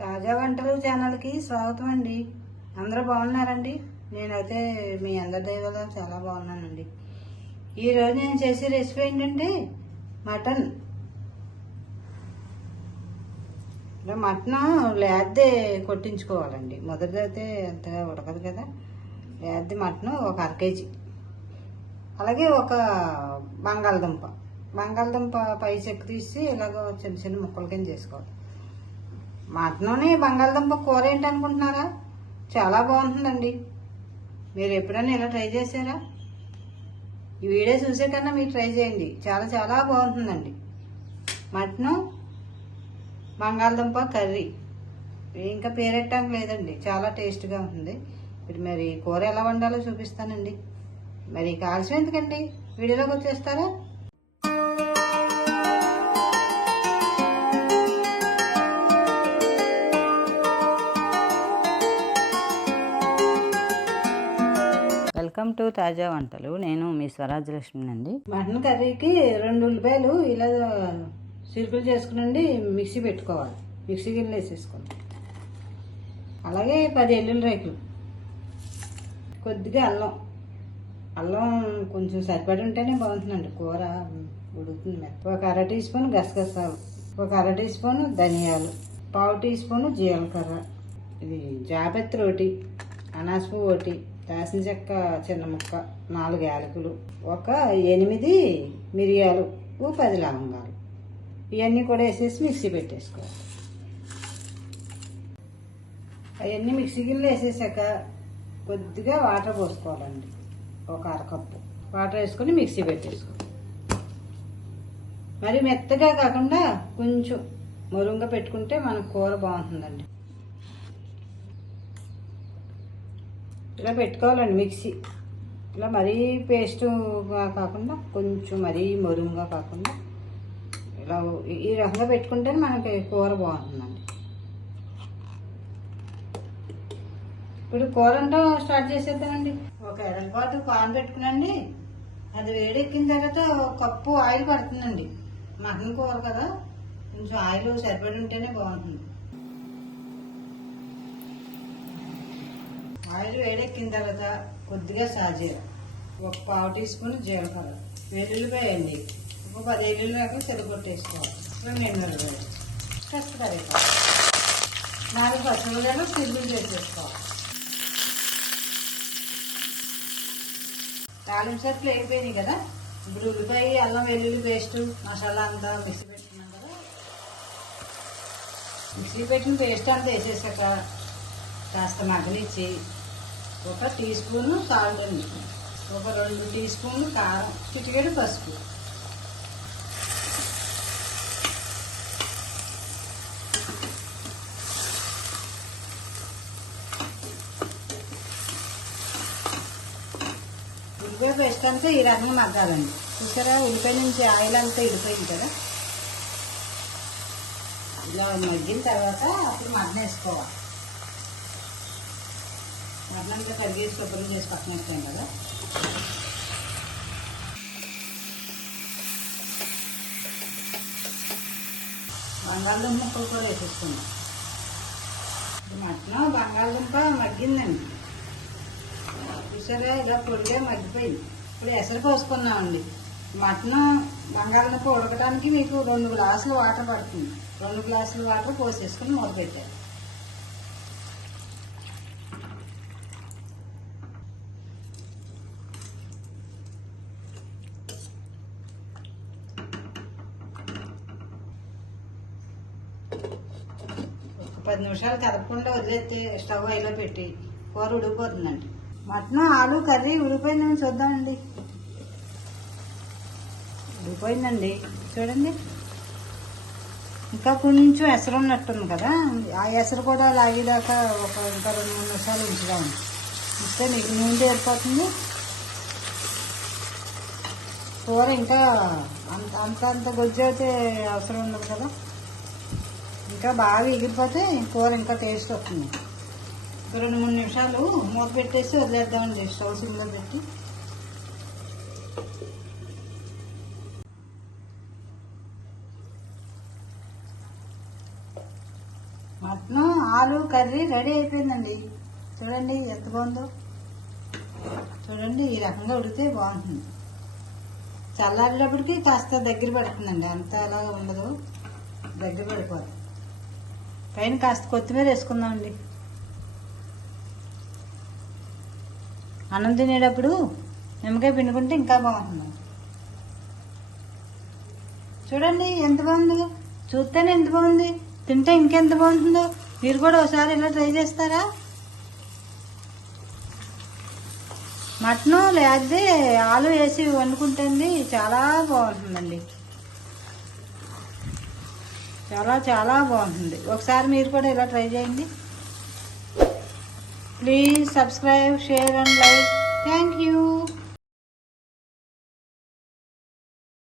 తాజా వంటలు ఛానల్కి స్వాగతం అండి అందరూ బాగున్నారండి? నేనైతే మీ అందరి దైవలో చాలా బాగున్నానండి. ఈరోజు నేను చేసే రెసిపీ ఏంటంటే మటన్. మటన్ లేద్దే కొట్టించుకోవాలండి. మొదటిదైతే అంతగా ఉడకదు కదా. లేద్ది మటన్ ఒక అర కేజీ. అలాగే ఒక బంగాళదుంప. బంగాళదుంప పై చెక్కు తీసి ఇలాగ చిన్న చిన్న ముక్కల కింద చేసుకోవాలి. మటన్లోనే బంగాళదుంప కూర ఏంటనుకుంటున్నారా? చాలా బాగుంటుందండి. మీరు ఎప్పుడైనా ఇలా ట్రై చేశారా? ఈ వీడియో చూసే కన్నా మీరు ట్రై చేయండి. చాలా చాలా బాగుంటుందండి. మటను బంగాళదుంప కర్రీ. ఇంకా పేరెట్టడానికి లేదండి. చాలా టేస్ట్గా ఉంటుంది ఇప్పుడు మరి కూర ఎలా వండాలో చూపిస్తానండి. మరి కాల్సిన ఎందుకండి? వీడియోలోకి వచ్చేస్తారా? వెల్కమ్ టు తాజా వంటలు. నేను మీ స్వరాజలక్ష్మి అండి మటన్ కర్రీకి రెండు ఉల్లిపాయలు ఇలా సిరుకులు చేసుకునండి మిక్సీ పెట్టుకోవాలి. మిక్సీ గిన్నె వేసేసుకోండి. అలాగే పది ఎల్లుల్లి రేకులు. కొద్దిగా అల్లం. అల్లం కొంచెం సరిపడి ఉంటేనే బాగుంటుందండి. కూర ఉడుకుతుంది. ఒక అర టీ స్పూన్ గసగసాలు ఒక అర టీ స్పూన్ ధనియాలు. పావు టీ స్పూన్ జీలకర్ర. ఇది జాపత్రి ఒకటి అనాసపు ఒకటి దాసిన చెక్క చిన్న ముక్క నాలుగు యాలకులు ఒక ఎనిమిది మిరియాలు ఓ పది లవంగాలు. ఇవన్నీ కూడా వేసేసి మిక్సీ పెట్టేసుకోవాలి. అవన్నీ మిక్సీ గిన్నెలు వేసేసాక కొద్దిగా వాటర్ పోసుకోవాలండి. ఒక అరకప్పు. వాటర్ వేసుకొని మిక్సీ పెట్టేసుకోవాలి. మరి మెత్తగా కాకుండా కొంచెం మురుంగ పెట్టుకుంటే మన కూర బాగుంటుందండి. ఇలా పెట్టుకోవాలండి మిక్సీ. ఇలా మరీ పేస్టుగా కాకుండా కొంచెం మరీ మరుంగా కాకుండా ఇలా ఈ- రకంగా పెట్టుకుంటే మనకి కూర బాగుంటుందండి. ఇప్పుడు కూర అంతా స్టార్ట్ చేసేద్దామండి. ఒక ఎడలపాటు పాన్ పెట్టుకునండి. అది వేడెక్కిన తర్వాత కప్పు ఆయిల్ పడుతుందండి. మటన్ కూర కదా కొంచెం ఆయిల్ సరిపడి ఉంటేనే బాగుంటుంది. ఆయిల్ వేడెక్కిన తర్వాత కొద్దిగా సాజీర. ఒక పావు టీ స్పూన్ జీలకర్ర. వెల్లుల్లిపాయ అండి ఒక పది ఎల్లుల్లిపాయలు చెదగొట్టేసుకోవాలి రెండు ఎండుమిరపకాయలు కష్టపడేసుకోవాలి నాలుగు పచ్చిమిరపకాయలు తిరుగులు చేసేసుకోవాలి. తాలింపు సరుకులు అయిపోయినాయి కదా? ఇప్పుడు ఉల్లిపాయ అల్లం వెల్లుల్లి పేస్ట్ మసాలా అంతా మిక్సీ పెట్టుకున్నాం కదా? మిక్సీ పెట్టిన పేస్ట్ అంతా వేసేసాక కాస్త మగనిచ్చి ఒక టీ స్పూన్ సాల్ట్ అండి. ఒక రెండు టీ స్పూన్లు కారం చిటికెడు పసుపు. ఉల్లిపాయ పేస్ట్ అంతా ఈ రకంగా మగ్గాలండి. చూసారా ఉల్లిపాయ నుంచి ఆయిల్ అంతా ఇడిపోయింది కదా. ఇలా మగ్గిన తర్వాత అప్పుడు మటన్ వేసుకోవాలి మటన్ ఇంకా కడిగేసి శుభ్రం చేసి పక్కన వేస్తాం కదా. బంగాళదుంప ముక్కలు కూడా వేసేసుకున్నాం మటన్ బంగాళదుంప మగ్గిందండి. చూసారా ఇలా పొడిగా మగ్గిపోయింది. ఇప్పుడు ఎసరు పోసుకున్నామండి మటన్ బంగాళదుంప ఉడకడానికి మీకు రెండు గ్లాసులు వాటర్ పడుతుంది. రెండు గ్లాసులు వాటర్ పోసేసుకుని మూత పెట్టారు ఒక పది నిమిషాలు కదపకుండా వదిలేస్తే స్టవ్ అయిలో పెట్టి కూర ఉడికిపోతుందండి. మటన్ ఆలు కర్రీ ఉడిపోయిందని చూద్దామండి. ఉడిపోయిందండి చూడండి. ఇంకా కొంచెం ఎసరు ఉన్నట్టుంది కదా. ఆ ఎసరు కూడా లాగేదాకా ఒక ఇంకా రెండు మూడు నిమిషాలు ఉంచుదాం ఇస్తే మీకు నూనె ఏర్పడుతుంది కూర ఇంకా అంత అంత అంత గొజ్జు అయితే అవసరం ఉండదు కదా. ఇంకా బాగా ఎగిరిపోతే కూర ఇంకా టేస్ట్ వస్తుంది. ఒక రెండు మూడు నిమిషాలు మూత పెట్టేసి వదిలేద్దామండి స్టవ్ సిమ్లో పెట్టి. మటన్ ఆలు కర్రీ రెడీ అయిపోయిందండి. చూడండి ఎంత బాగుందో. చూడండి ఈ రకంగా ఉడితే బాగుంటుంది. చల్లారేటప్పటికి కాస్త దగ్గర పడుతుందండి అంత అలాగా ఉండదు. దగ్గర పడిపోదు. పైన కాస్త కొత్తిమీర వేసుకుందామండి. అన్నం తినేటప్పుడు నిమ్మకాయ పిండుకుంటే ఇంకా బాగుంటుంది. చూడండి ఎంత బాగుందో. చూస్తేనే ఎంత బాగుంది. తింటే ఇంకెంత బాగుంటుందో. మీరు కూడా ఒకసారి ఇలా ట్రై చేస్తారా? మటను లేకపోతే ఆలు వేసి వండుకుంటుంది చాలా బాగుంటుందండి. చాలా చాలా బాగుంటుంది. ఒకసారి మీరు కూడా ఇలా ట్రై చేయండి. Please subscribe share and like thank you